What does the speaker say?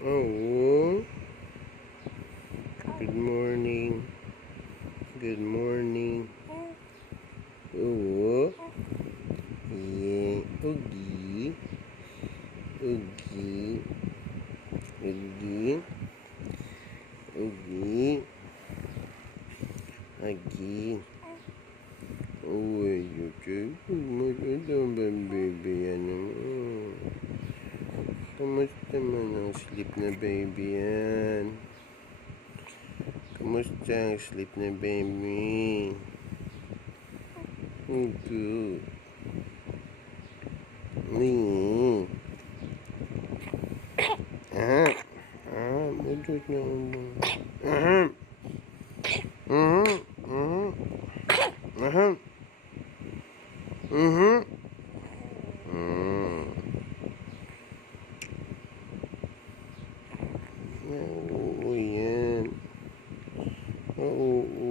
Oh, good morning. Good morning. Oh, yeah. Oogie. Oogie. Oogie. Oogie. Oogie. Oh, you okay? Maganda ba, baby? Ano mo? Kamusta man ang sleep na baby yan? Kamusta ang sleep na baby? Good. Ah, medyo na umang. Mhm, mhm, mhm, mhm. Oo, yan. Oo,